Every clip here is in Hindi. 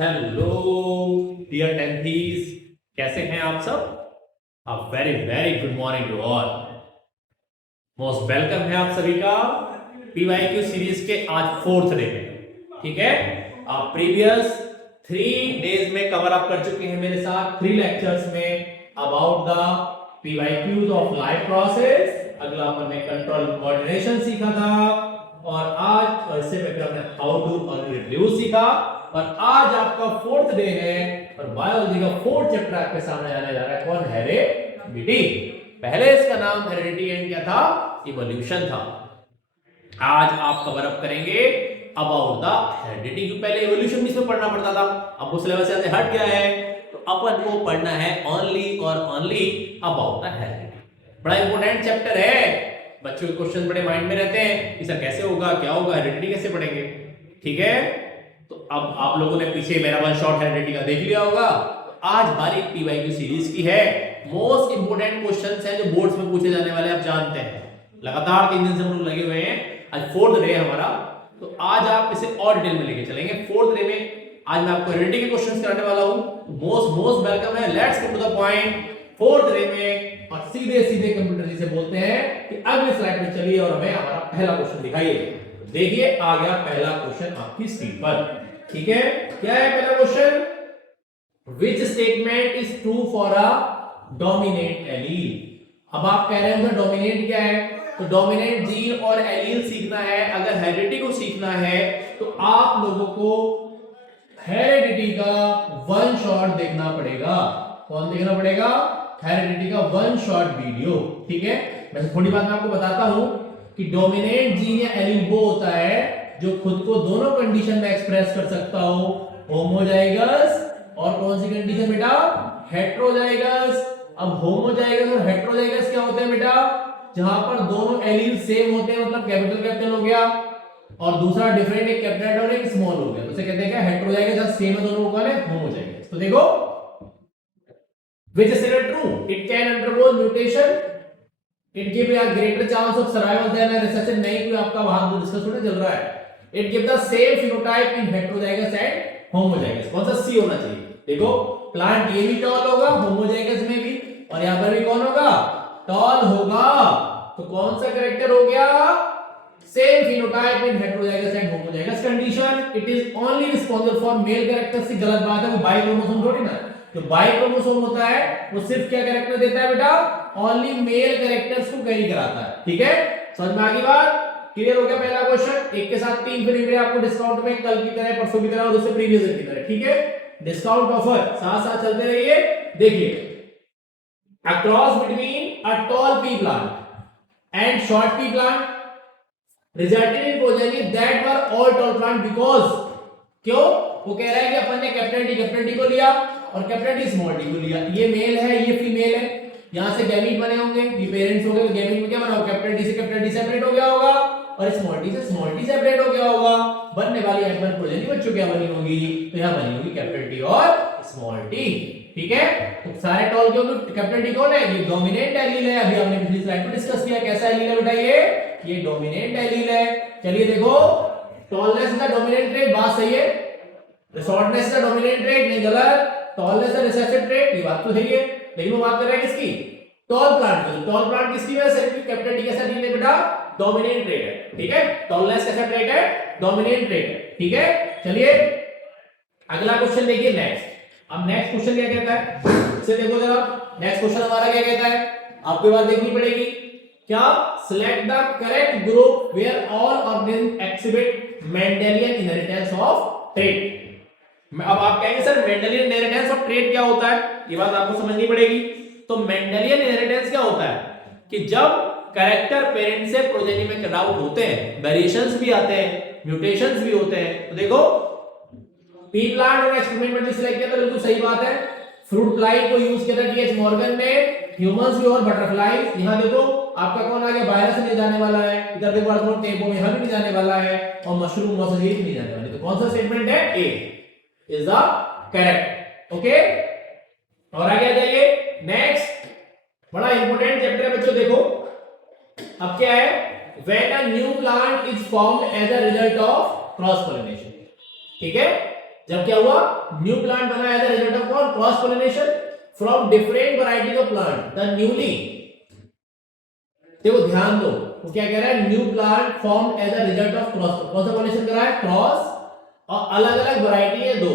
हेलो डियर टेंथीज, कैसे हैं आप सब? A very very good morning to all. Most welcome है आप सभी का पीवाईक्यू सीरीज के आज फोर्थ डे में। ठीक है, आप प्रीवियस 3 डेज में कवर अप कर चुके हैं मेरे साथ 3 लेक्चर्स में about the PYQs of life process. अगला अपन ने कंट्रोल कोऑर्डिनेशन सीखा था और आज इससे पहले हमने हाउ टू रिड्यूस सीखा और आज आपका फोर्थ डे है और बायोलॉजी का फोर्थ चैप्टर आपके सामने आने जा रहा है। कौन? हेरेडिटी। पहले इसका नाम हेरेडिटी एंड क्या था? इवोल्यूशन था। आज आप कवर अप करेंगे अबाउट द हेरेडिटी। क्योंकि पहले इवोल्यूशन भी इसमें पढ़ना पड़ता था, अब वो सिलेबस से हट गया है तो अपन को पढ़ना है ओनली और ओनली अबाउट द हेरेडिटी। बड़ा इंपॉर्टेंट चैप्टर है, बच्चों के क्वेश्चन बड़े माइंड में रहते हैं कि सर कैसे होगा, क्या होगा, हेरेडिटी कैसे पढ़ेंगे। ठीक है, तो अब आप लोगों ने पीछे मेरा वन शॉट हेरेडिटी का देख लिया होगा। तो आज हमारी पीवाईक्यू सीरीज की है, मोस्ट इंपोर्टेंट क्वेश्चंस हैं जो बोर्ड्स में पूछे जाने वाले आप जानते हैं। लगातार 3 दिन से हम लोग लगे हुए हैं, आज फोर्थ डे है हमारा, तो आज आप इसे और डिटेल में लेके चलेंगे। फोर्थ डे में आज मैं आपको हेरेडिटी के क्वेश्चंस कराने वाला हूं। मोस्ट वेलकम है, let's go to the point. Fourth day में और सीधे सीधे कंप्यूटर जी से बोलते हैं कि अगले स्लाइड में चलिए और हमें हमारा पहला क्वेश्चन दिखाइए। देखिए आ गया पहला क्वेश्चन आपकी स्क्रीन पर। ठीक है, क्या है पहला question? Which statement is true for a dominant allele. अब आप कह रहे हो डोमिनेंट क्या है, तो डोमिनेंट जीन और एलील सीखना है। अगर हेरिडिटी को सीखना है तो आप लोगों को हेरिडिटी का वन शॉट देखना पड़ेगा। कौन देखना पड़ेगा? हेरिडिटी का वन शॉट वीडियो। ठीक है, वैसे थोड़ी बात मैं आपको बताता हूं कि डोमिनेंट जीन या एलील वो होता है जो खुद को दोनों कंडीशन में एक्सप्रेस कर सकता हो, होमोजाइगस और कौन सी कंडीशन बेटा? हेट्रोजाइगस। अब होमोजाइगस और हेट्रोजाइगस क्या होते हैं बेटा? जहां पर दोनों एलील सेम होते हैं, मतलब कैपिटल कैपिटल हो गया, और दूसरा डिफरेंट, एक कैपिटल और एक स्मॉल हो गया, तो उसे कहते हैं क्या? हेट्रोजाइगस। जब सेम है दोनों का है होमोजाइगस। तो देखो which is true, it can undergo mutation, it give a greater chance of survival than a recessive। नहीं कोई आपका वहां डिस्कस होने चल रहा है। It give the same phenotype in heterozygous and homozygous। कौन सा सी होना चाहिए? देखो प्लांट ये भी टॉल होगा होमोजाइगस में भी, और यहां पर भी कौन होगा? टॉल होगा। तो कौन सा कैरेक्टर हो गया? Same phenotype in heterozygous and homozygous condition। It is only responsible for male characteristics। गलत बात है, वो बाई क्रोमोसोम थोड़ी ना। जो बाई क्रोमोसोम होता है वो सिर्फ क्या कैरेक्टर देता है बेटा? ओनली मेल कैरेक्टर्स को कैरी कराता है। ठीक है, समझ में आ गई बात? क्लियर हो गया पहला क्वेश्चन? एक के साथ 3 फ्री मिले आपको डिस्काउंट में, कल की तरह, परसों की तरह और उससे प्रीवियस ईयर की तरह। ठीक है, डिस्काउंट ऑफर साथ साथ चलते रहिए। देखिए, a cross between a tall pea plant and short P plant resulted in progeny that were all tall plant because. क्यों? वो कह रहा है कि अपन ने कैपिटल डी को लिया और कैपिटल डी स्मॉल डी को लिया। ये मेल है, ये फीमेल है, यहां से गैमीट बने होंगे, ये पेरेंट्स हो गए, तो गैमीट में क्या बना होगा? कैपिटल डी से कैपिटल डी सेपरेट हो गया होगा और स्मॉल डी से स्मॉल डी सेपरेट हो गया होगा। बनने वाली एनिमल प्रोजेनी बच्चों क्या बनी होगी? तो यहां बनी होगी कैपिटल डी और स्मॉल डी। ठीक है, तो सारे टॉल के कैपिटल डी कौन है? ये डोमिनेंट एलील है। अभी हमने पिछली स्लाइड में डिस्कस किया कैसा एलील है बेटा? ये डोमिनेंट एलील है। चलिए देखो, टॉलनेस का डोमिनेंट ट्रेट, बात सही है। शॉर्टनेस का डोमिनेंट ट्रेट, नहीं गलत। टॉलनेस का रिसेसिव ट्रेट, ये बात तो सही है, लेकिन वो बात कर रहा है किसकी? टॉल प्लांट की। टॉल प्लांट किसकी वजह से? कैपिटल डी कैसा ट्रेट है बेटा? डोमिनेंट ट्रेट है। ठीक है, टॉलनेस कैसा ट्रेट है? डोमिनेंट ट्रेट है। ठीक है, चलिए अगला क्वेश्चन देखिए नेक्स्ट। अब नेक्स्ट क्वेश्चन क्या कहता है इसे देखो जरा। नेक्स्ट क्वेश्चन हमारा क्या कहता है, आपको बात देखनी पड़ेगी। क्या? Select the correct group where all organism exhibit Mendelian inheritance of trait. अब आप कहेंगे sir Mendelian inheritance of trait क्या होता है? ये बात आपको समझनी पड़ेगी। तो मेंडेलियन इनहेरिटेंस क्या होता है कि जब कैरेक्टर पेरेंट से प्रोजेनी में कट आउट होते हैं, वेरिएशंस भी आते हैं, म्यूटेशंस भी होते हैं। तो देखो पी प्लांट और एक्सपेरिमेंट में सिलेक्ट किया तो बिल्कुल सही बात है। फ्रूट फ्लाई को यूज किया था टीएच मॉर्गन ने, ह्यूमंस भी और बटरफ्लाईज। यहां देखो आपका कौन आ गया? वायरस नहीं जाने वाला है। इधर देखो अर्थमोड टेम्पो में यहां भी नहीं जाने वाला है, और मशरूम मौसजी भी नहीं जाने वाली। तो कौन सा स्टेटमेंट है? ए इज द करेक्ट। ओके, और आगे आ जाइए नेक्स्ट। बड़ा इंपॉर्टेंट चैप्टर है बच्चों, देखो अब क्या है? When a new plant is formed as a result of cross pollination। ठीक है, जब क्या हुआ, न्यू प्लांट बना as a result of cross pollination from different varieties of plant, the newly, देखो ध्यान दो, वो क्या कह रहा है, new plant form as a result of cross, कौन सा पोलिनेशन कर रहा है, क्रॉस, और अलग अलग वैरायटी है दो।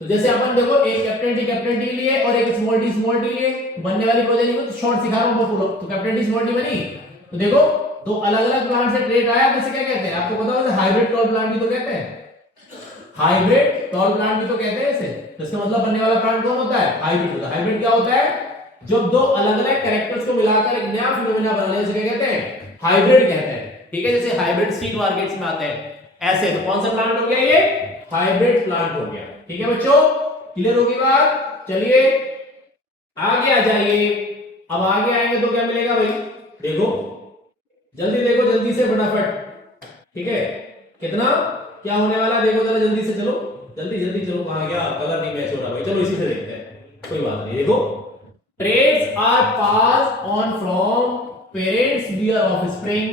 तो जैसे अपन देखो एक कैपिटल टी लिए और एक स्मॉल टी लिए, बनने वाली प्रोजेनी में तो शॉर्ट सिखा रहा हूं पूरा, तो कैपिटल टी स्मॉल टी बनी, तो देखो दो अलग अलग प्लांट से ट्रेड आया, तो इसे क्या कहते हैं, आपको पता होगा, हाइब्रिड टॉल प्लांट भी तो कहते हैं, हाइब्रिड टॉल प्लांट भी तो कहते हैं इसे। तो इसका मतलब बनने वाला प्लांट कौन होता है, हाइब्रिड होता है। हाइब्रिड क्या होता है, जब दो अलग अलग कैरेक्टर्स को मिलाकर एक नया फिनोमेना बना ले, उसे क्या कहते हैं, हाइब्रिड कहते हैं। ठीक है, जैसे हाइब्रिड सीड मार्केट्स में आते हैं ऐसे, तो कौन सा प्लांट हो गया, ये हाइब्रिड प्लांट हो गया। ठीक है बच्चों, क्लियर होगी बात। चलिए आगे आ जाइए। अब आगे आएंगे तो क्या मिलेगा भाई, देखो जल्दी देखो, जल्दी से फटाफट। ठीक है, कितना क्या होने वाला है, देखो जरा जल्दी से, चलो जल्दी जल्दी चलो, कहां गया, कलर नहीं मैच हो रहा भाई, चलो इसी से देखते हैं, कोई बात नहीं। देखो traits are passed on from parents via offspring,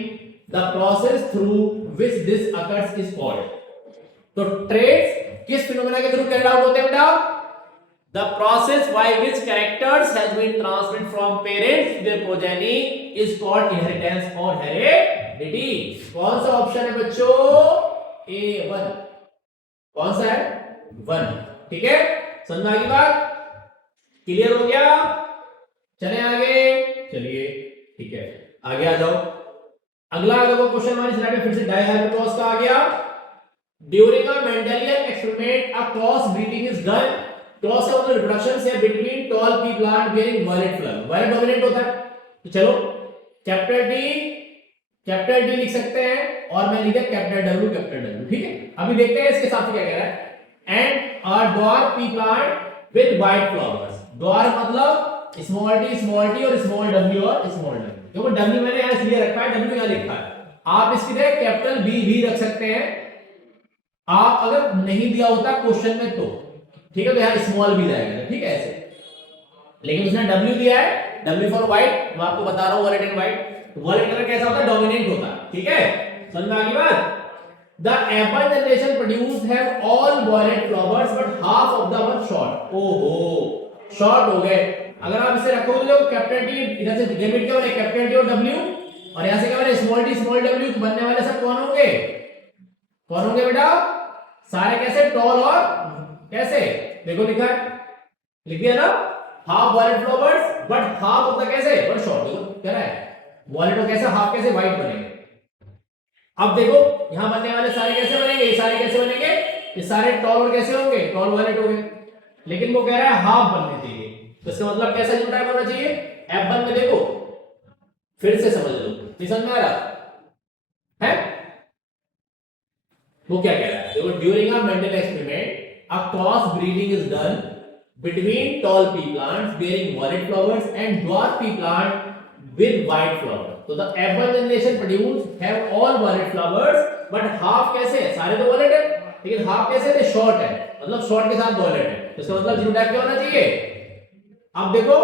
the process through which this occurs is called, तो traits किस फिनोमेना के थ्रू कैरिड आउट होते हैं बेटा, the process by which characters has been transmitted from parents to their progeny is called inheritance or heredity। कौन सा ऑप्शन है बच्चों, A1, कौन सा है, 1। ठीक है, समझ में आ गई बात, क्लियर हो गया, चले आगे, चलिए ठीक है आगे आ जाओ। अगला देखो क्वेश्चन हमारी स्लाइड में फिर से डायहाइड्रोस का आ गया। During a Mendelian experiment a cross breeding is done, cross का मतलब रिप्रोडक्शन से between tall pea plant bearing violet flower, violet dominant होता है। तो चलो कैपिटल डी लिख सकते हैं और मैं लिखा कैपिटल डब्ल्यू। ठीक है, अभी देखते हैं इसके साथ क्या कह रहा है, and a dwarf pea plant with white flowers, dwarf मतलब स्मॉल टी और स्मॉल डब्ल्यू और स्मॉल डब्ल्यू, देखो डब्ल्यू मैंने यहां इसलिए रखा है, डब्ल्यू यहां लिखा है, आप इसकी जगह कैपिटल बी भी रख सकते हैं, आप अगर नहीं दिया होता क्वेश्चन में तो। ठीक है, तो यहां स्मॉल भी जाएगा, ठीक है ऐसे, लेकिन उसने डब्ल्यू दिया है, डब्ल्यू फॉर व्हाइट, मैं आपको बता रहा हूं violet and white, violet colour कैसा होता है, डोमिनेंट होता है। ठीक है, समझ में आ गई बात। The apple generation produced have all violet flowers but half of them are short। ओहो शॉर्ट हो गए, अगर आप इसे रखोगे तो कैपिटल टी इधर से लिमिट क्या बने, कैपिटल टी और डब्ल्यू, और यहां से क्या बने, स्मॉल टी स्मॉल डब्ल्यू, तो बनने वाले सब कौन होंगे, कौन होंगे बेटा, सारे कैसे, टॉल और कैसे, देखो लिखा है, लिख दिया ना, half violet flowers but half होता कैसे, बट शॉर्ट, देखो क्या रहा है, वॉयलेट और कैसे, हाफ कैसे, व्हाइट बनेंगे। अब देखो यहां बनने वाले सारे कैसे बनेंगे, ये सारे कैसे बनेंगे, ये सारे टॉल और कैसे होंगे, टॉल वॉयलेट हो गए, लेकिन वो कह रहा है हाफ बनने चाहिए, तो इसका मतलब कैसा जीनोटाइप होना चाहिए, F1 में देखो फिर से समझ लो, समझ में आ रहा है, वो क्या कह रहा है, देखो during a Mendel experiment a cross breeding is done between tall pea plants bearing violet flowers and dwarf pea plant with white flower, so the F1 generation produced have all violet flowers but half कैसे है, सारे तो violet है, लेकिन half कैसे थे, short है, मतलब short के साथ violet है, तो इसका मतलब जीनोटाइप क्या होना चाहिए। अब देखो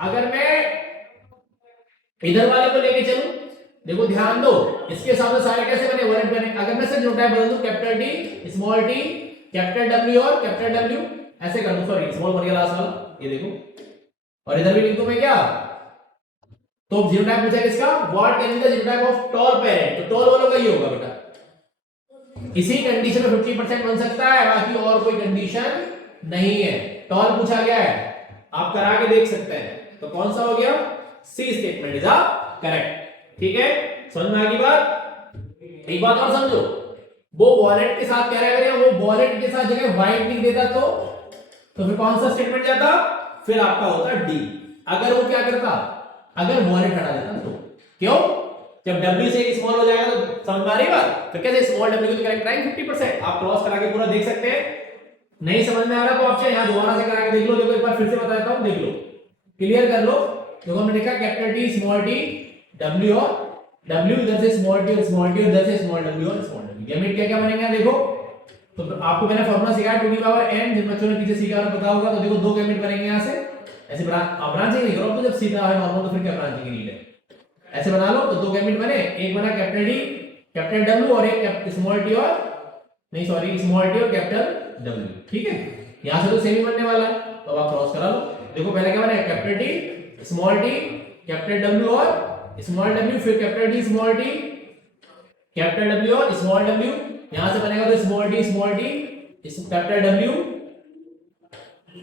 अगर मैं इधर वाले को लेके चलूं, देखो ध्यान दो, इसके सामने सारे कैसे बने, violet बने, अगर मैं सिर्फ जीनोटाइप बदल दूं, capital D small T capital W और कैपिटल डब्ल्यू ऐसे कर दूं, सॉरी स्मॉल बन गया लास्ट वाला, ये देखो, और इधर भी लिख दूं मैं क्या, तो जीनोटाइप पूछा किसका, what can be the genotype of tall parent, तो टॉल वालों का ये होगा बेटा, इसी कंडीशन में 50% बन सकता है, बाकी और कोई कंडीशन नहीं है, टॉल पूछा गया है, आप करा के देख सकते हैं, तो कौन सा हो गया, सी स्टेटमेंट इज करेक्ट। ठीक है, समझ में आ गई बात। एक बात और समझो, वो वॉलेट के साथ क्या रहेगा, वो वॉलेट के साथ जगह व्हाइट लिख देता तो फिर कौन सा स्टेटमेंट जाता, फिर आपका होता डी। अगर वो क्या करता, अगर वॉलेट हटा देता तो, क्यों, जब W से एक स्मॉल हो जाएगा तो समझ में आ रही बात, फिर कैसे स्मॉल W को करेक्ट करेंगे 50%, आप क्रॉस करा के पूरा देख सकते हैं, नहीं समझ में आ रहा तो ऑप्शन यहां दोबारा से करा के देख लो, देखो एक बार फिर से बता देता हूं, देख लो, क्लियर कर लो, देखो हमने लिखा capital T small t W और W इधर से स्मॉल t और स्मॉल t इधर से स्मॉल w और स्मॉल w, लिमिट क्या क्या बनेंगे देखो, तो आपको मैंने फॉर्मूला सिखाया 2 की पावर n, जिन बच्चों ने पीछे सीखा और पता होगा, तो देखो दो लिमिट बनेंगे यहां से ऐसे, ब्रांचिंग नहीं करो तो जब सीधा है नॉर्मल, तो फिर क्या ब्रांचिंग की नीड है, ऐसे बना लो, तो दो गैमेट बने, एक बना कैपिटल डी कैपिटल डब्ल्यू और एक स्मॉल टी और नहीं सॉरी स्मॉल टी और कैपिटल W, ठीक है। यहां से तो सेम ही बनने वाला है, तो अब आप क्रॉस करा लो। देखो पहले क्या बनेगा, capital T small t capital W और स्मॉल w, फिर capital T small t capital W और स्मॉल w, यहां से बनेगा तो स्मॉल t कैपिटल W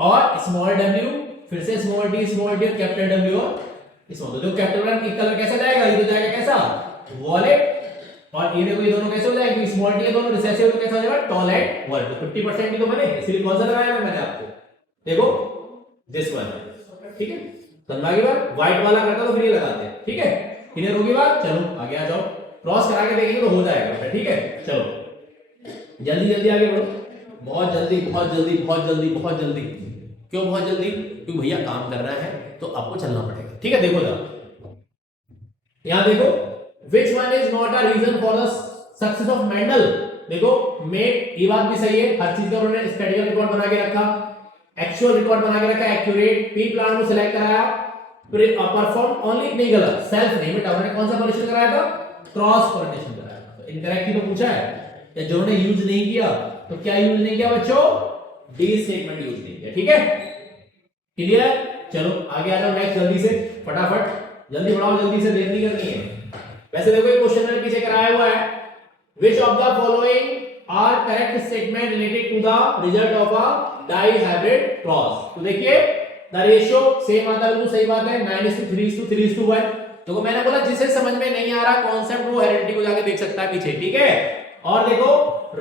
और स्मॉल w, फिर से स्मॉल t और कैपिटल W और स्मॉल। तो कैपिटल वन कलर कैसा जाएगा, ये तो जाएगा कैसा वॉलेट, और ये देखो ये दोनों कैसे हो जाएंगे, स्मॉल टी दोनों रिसेसिव, तो कैसा हो जाएगा टॉयलेट वर्ड। तो 50% ही तो बने, इसलिए कौन सा लगाया मैंने आपको, देखो दिस वन, ठीक है। समझ गई बात, व्हाइट वाला करता तो फिर ये लगाते हैं, ठीक है। क्लियर होगी बात, चलो आगे आ जाओ, क्रॉस करा के देखेंगे तो हो जाएगा, ठीक है। चलो जल्दी जल्दी आगे बढ़ो, बहुत जल्दी बहुत जल्दी बहुत जल्दी बहुत जल्दी। क्यों बहुत जल्दी, क्योंकि भैया काम कर रहा है तो आपको चलना पड़ेगा, ठीक है। देखो जरा यहां देखो, which one is not a reason for the success of Mendel। देखो मेक, ये बात भी सही है, हर चीज का उन्होंने स्टैटिकल रिकॉर्ड बना के रखा, एक्चुअल रिकॉर्ड बना के रखा, एक्यूरेट, पी प्लान को सिलेक्ट कराया, परफॉर्म ओनली, नहीं गलत, सेल्फ नहीं बेटा, उन्होंने कौन सा पॉलिनेशन कराया था, क्रॉस पॉलिनेशन कराया था। तो इनकरेक्ट ही तो पूछा है, या जो ने यूज नहीं किया, तो क्या यूज नहीं किया बच्चों, डी स्टेटमेंट यूज नहीं किया, ठीक है। क्लियर, चलो आगे आ जाओ नेक्स्ट, जल्दी से फटाफट, जल्दी बढ़ाओ, जल्दी से, देर नहीं करनी है। वैसे देखो ये क्वेश्चन मैंने पीछे कराया हुआ है, which of the following are correct statement related to the result of a dihybrid cross। तो देखिए the ratio सेम आता है, बिल्कुल सही बात है, 9:3:3:1। देखो मैंने बोला जिसे समझ में नहीं आ रहा कॉन्सेप्ट वो हेरेडिटी को जाके देख सकता है पीछे, ठीक है। और देखो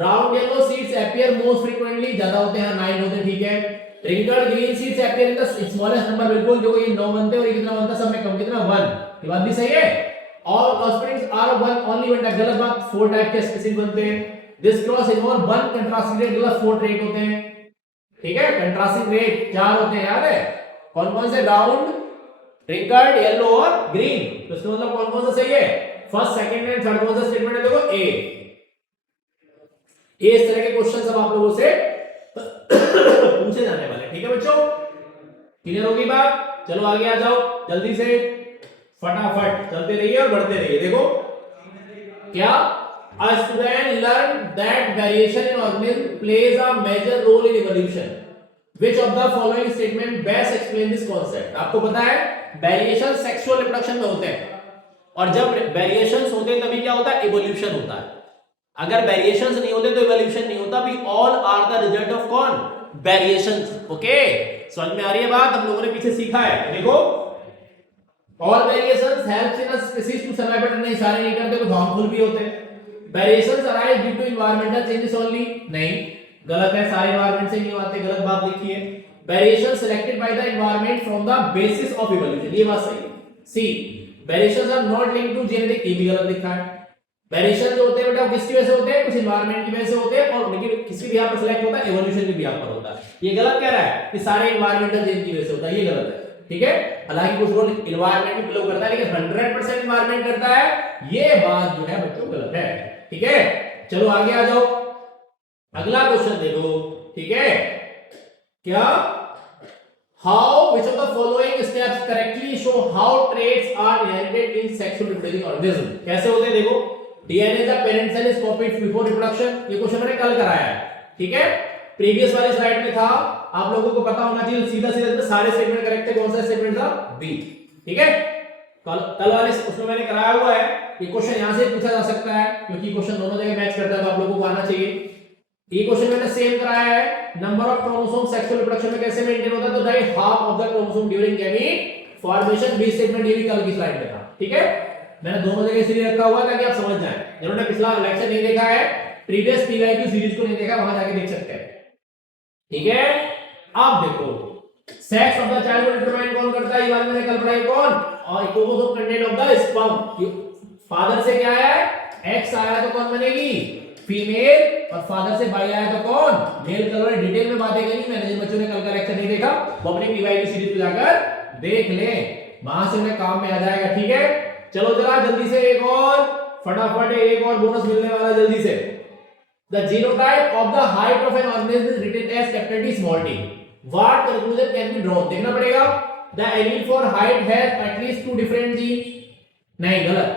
round yellow seeds appear most frequently, ज्यादा होते हैं 9 होते हैं, ठीक है। Wrinkled green seeds appear in the smallest number, बिल्कुल, जो ये 9 बनते हैं और ये कितना बनता है, सब में कम, कितना 1, ये बात भी सही है। All offsprings are one only when गलत बात, 4 टाइप के स्पीशीज बनते हैं। This cross involve 1 contrasting rate, गलत, 4 ट्रेट होते हैं, ठीक है। कंट्रास्टिंग रेट 4 होते हैं, याद है कौन कौन से, राउंड, ट्रिंकल्ड, येलो और ग्रीन। तो इसका मतलब कौन कौन सा सही है, फर्स्ट सेकंड एंड थर्ड कौन सा स्टेटमेंट है, देखो ए। इस तरह के क्वेश्चन सब आप लोगों से पूछे जाने वाले, ठीक है बच्चों। क्लियर होगी बात, चलो आगे आ जाओ जल्दी से, फटाफट चलते रहिए और बढ़ते रहिए। देखो क्या, a student learned that variation in organism plays a major role in evolution, which of the following statement best explain this concept। आपको पता है वेरिएशन सेक्सुअल रिप्रोडक्शन में होते हैं, और जब वेरिएशंस होते हैं तभी क्या होता है, इवोल्यूशन होता है। अगर वेरिएशंस नहीं होते तो इवोल्यूशन नहीं होता, भी all are the result of कौन, वेरिएशंस। ओके, समझ में आ रही है बात, हम लोगों ने पीछे सीखा है। देखो all variations helps in a species to survive, but नहीं सारे नहीं करते, कुछ harmful भी होते हैं। Variations arise due to environmental changes only, नहीं, गलत है, सारे environment से नहीं आते, गलत बात लिखी है। Variations selected by the environment from the basis of evolution, ये बात सही है। C, variations are not linked to genetic, ये भी गलत लिखा है। वेरिएशन जो होते हैं बेटा किसकी वजह से होते हैं, कुछ एनवायरनमेंट की वजह से होते हैं, और उनकी किसी भी यहाँ पर सिलेक्ट होता है, एवोल्यूशन भी यहाँ पर होता है। ये गलत कह रहा है कि सारे एनवायरमेंटल चेंज की वजह से होता है, ये गलत है, ठीक है। हालांकि कुछ लोग एनवायरनमेंट भी बिलोंग करता है, लेकिन 100% एनवायरनमेंट करता है, ये बात जो है बच्चों गलत है, ठीक है। चलो आगे आ जाओ, अगला क्वेश्चन देखो, ठीक है। क्या, how which of the following steps correctly show how traits are inherited in sexual reproducing organism। कैसे होते हैं देखो, DNA the parent cell is copied before reproduction, ये क्वेश्चन मैंने कल कराया है, ठीक है। प्रीवियस वाले स्लाइड में था, आप लोगों को पता होना चाहिए, सीधा सीधा सारे स्टेटमेंट करेक्ट है, कौन सा स्टेटमेंट था, बी, ठीक है। कल वाले उसमें मैंने कराया हुआ है, ये क्वेश्चन यहां से पूछा जा सकता है, क्योंकि क्वेश्चन दोनों जगह मैच करता है, तो आप लोगों को आना चाहिए। ये क्वेश्चन मैंने सेम कराया है, number of chromosome sexual reproduction में कैसे मेंटेन होता है, तो right half of the chromosome during gamete formation, B statement, ये भी कल की स्लाइड में था, ठीक है। मैंने दोनों जगह इसलिए रखा हुआ है ताकि आप समझ जाएं, जिन्होंने पिछला लेक्चर नहीं देखा है, प्रीवियस पीवाईक्यू सीरीज को नहीं देखा, वहां जाके देख सकते हैं, ठीक है। अब देखो सेक्स ऑफ द चाइल्ड को डिटरमाइन कौन करता है, ये बात मैंने कल पढ़ाई, कौन, और chromosome content of the sperm, father से क्या आया है, एक्स आया तो कौन बनेगी, फीमेल, और फादर से बाई आया तो कौन, मेल। कल वाले डिटेल में बातें करी मैंने, जिन बच्चों ने कल का लेक्चर नहीं देखा वो अपने पीवाईक्यू सीरीज पे जाकर देख ले, वहां से उन्हें काम में आ जाएगा, ठीक है। चलो जरा जल्दी से एक और, फटाफट एक और बोनस मिलने वाला जल्दी से। The genotype of the height of an organism is written as capital T small t. What conclusion can be drawn? देखना पड़ेगा। The allele for height has at least 2 different genes. नहीं, गलत।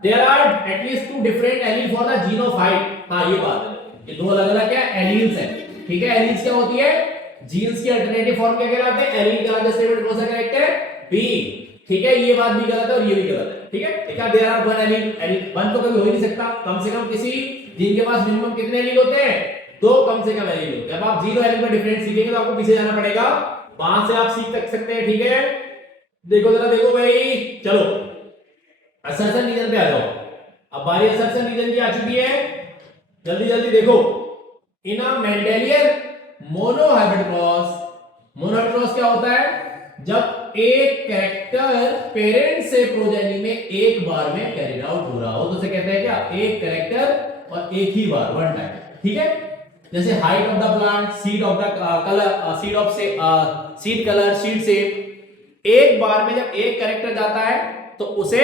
There are at least 2 different allele for the gene of height. हाँ, ये बात है, ये दो अलग अलग क्या एलील्स है, ठीक है। एलील्स क्या होती है, जीन्स की अल्टरनेटिव फॉर्म क्या कहलाते हैं, एलील कहलाते हैं। स्टेटमेंट कौन सा करेक्ट है, बी, ठीक है। ये बात भी गलत है और ये भी गलत है, ठीक है। एक there are one allele, allele one तो कभी हो ही नहीं सकता, कम से कम किसी जीन के पास मिनिमम कितने एलील होते हैं, दो कम से कम एलील होते हैं। अब आप जीरो एलील का डिफरेंस सीखेंगे तो आपको पीछे जाना पड़ेगा, वहां से आप सीख सकते हैं, ठीक है। देखो जरा, देखो भाई, चलो असर्शन रीजन पे आ जाओ। अब बारी असर्शन रीजन की आ चुकी है, जल्दी जल्दी देखो। In a Mendelian monohybrid cross, monohybrid cross क्या होता है, जब एक कैरेक्टर पेरेंट से प्रोजेनी में एक बार में कैरिड आउट हो रहा हो, तो उसे कहते हैं क्या, एक कैरेक्टर और एक ही बार, वन टाइम, ठीक है। जैसे height of the plant, seed of the colour, seed of से सीड कलर, सीड शेप, एक बार में जब एक कैरेक्टर जाता है तो उसे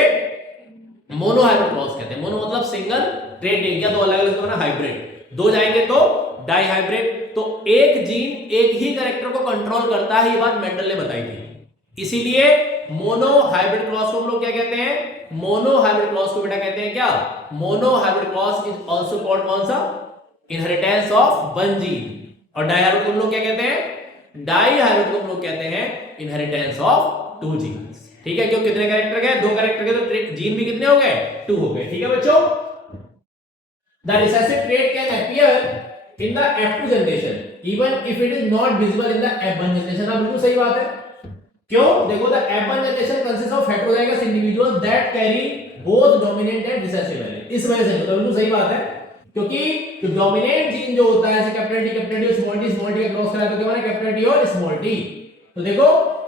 मोनोहाइब्रिड क्रॉस कहते हैं। मोनो मतलब सिंगल ट्रेडिंग, या दो अलग अलग तो ना हाइब्रिड, दो जाएंगे तो डाई हाइब्रिड। तो एक जीन एक ही कैरेक्टर को कंट्रोल करता है, ये बात मेंडल ने बताई थी, इसीलिए मोनोहाइब्रिड क्रॉस को हम लोग क्या कहते हैं, मोनोहाइब्रिड क्रॉस को बेटा कहते हैं क्या, monohybrid cross is also called कौन सा, इनहेरिटेंस ऑफ वन जीन। और डाई हाइब्रिड को हम लोग क्या कहते हैं, डाई हाइब्रिड को हम लोग कहते हैं इनहेरिटेंस ऑफ टू जीन्स, ठीक है। क्यों, कितने कैरेक्टर गए, दो कैरेक्टर गए तो जीन भी कितने हो गए, टू हो गए, ठीक है बच्चों। The recessive trait can appear in the F2 generation even if it is not visible in the F1 generation. अब बिल्कुल सही बात है, क्यों, देखो the F1 generation consist of heterozygous individuals that carry both dominant and recessive allele, इस वजह से तो बिल्कुल सही बात है, क्योंकि जो डोमिनेंट जीन जो होता है, जैसे कैपिटल टी स्मॉल टी का क्रॉस कराया तो क्या बना, कैपिटल टी और स्मॉल टी। तो देखो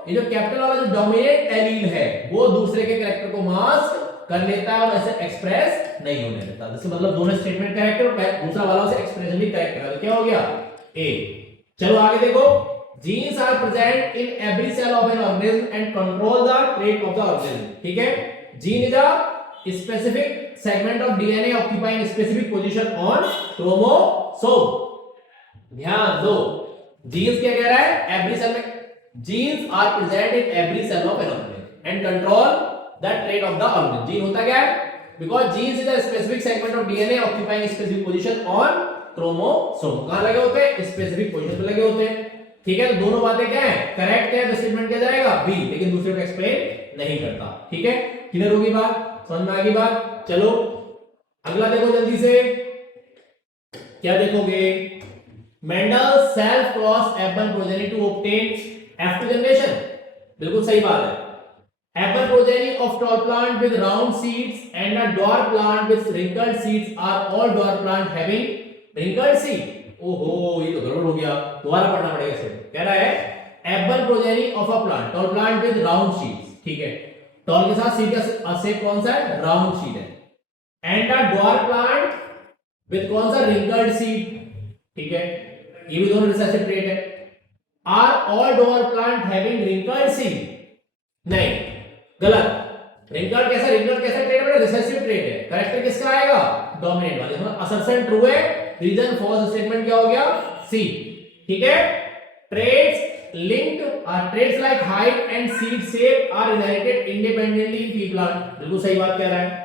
ये जो कैपिटल वाला जो डोमिनेंट एलील है वो दूसरे के कैरेक्टर को मास्क कर लेता है और ऐसे एक्सप्रेस नहीं होने देता, जैसे मतलब दोनों स्टेटमेंट करेक्ट और दूसरा वाला उसे एक्सप्रेशन भी करेक्ट करा, तो क्या हो गया, ए। चलो आगे देखो, genes are present in every cell of an organism and control the trait of the organism, ठीक है। Gene is a specific segment of DNA occupying specific position on chromosome. ध्यान दो, जीन्स क्या कह रहा है, एवरी सेल में genes are present in every cell of an organism and control the trait of the organism. Gene होता क्या है, because genes is a specific segment of DNA occupying specific position on chromosome. कहां लगे होते हैं, स्पेसिफिक पोजीशन पे लगे होते हैं, ठीक है। तो दोनों बातें क्या है, करेक्ट है, तो स्टेटमेंट क्या जाएगा, बी, लेकिन दूसरे को एक्सप्लेन नहीं करता, ठीक है। क्लियर होगी बात, समझ में आ गई बात। चलो अगला देखो जल्दी से, क्या देखोगे, Mendel self cross F1 progeny to obtain F2 generation, बिल्कुल सही बात है। F1 progeny of tall plant with round seeds and a dwarf plant with wrinkled seeds are all dwarf plant having wrinkled seed। ओहो, ये तो गड़बड़ हो गया, दोबारा पढ़ना पड़ेगा इसे। कह रहा है F1 progeny of a plant, tall plant with round seeds, ठीक है। tall के साथ seed का शेप कौन सा है, राउंड seed है, and a dwarf plant with कौन सा, wrinkled seed, ठीक है। ये भी दोनों रिसेसिव ट्रेट है। Are all dwarf plant having wrinkled seed, नहीं, गलत। रिंकल्ड कैसा, रिंकल्ड कैसा ट्रेट है, रिसेसिव ट्रेट है, करेक्टर किसका आएगा, डोमिनेंट वाले, मतलब असर्शन ट्रू है, रीजन फॉल्स, स्टेटमेंट क्या हो गया, सी, ठीक है। Traits linked are traits like height and seed shape are inherited independently in pea plant, बिल्कुल सही बात कह रहा है।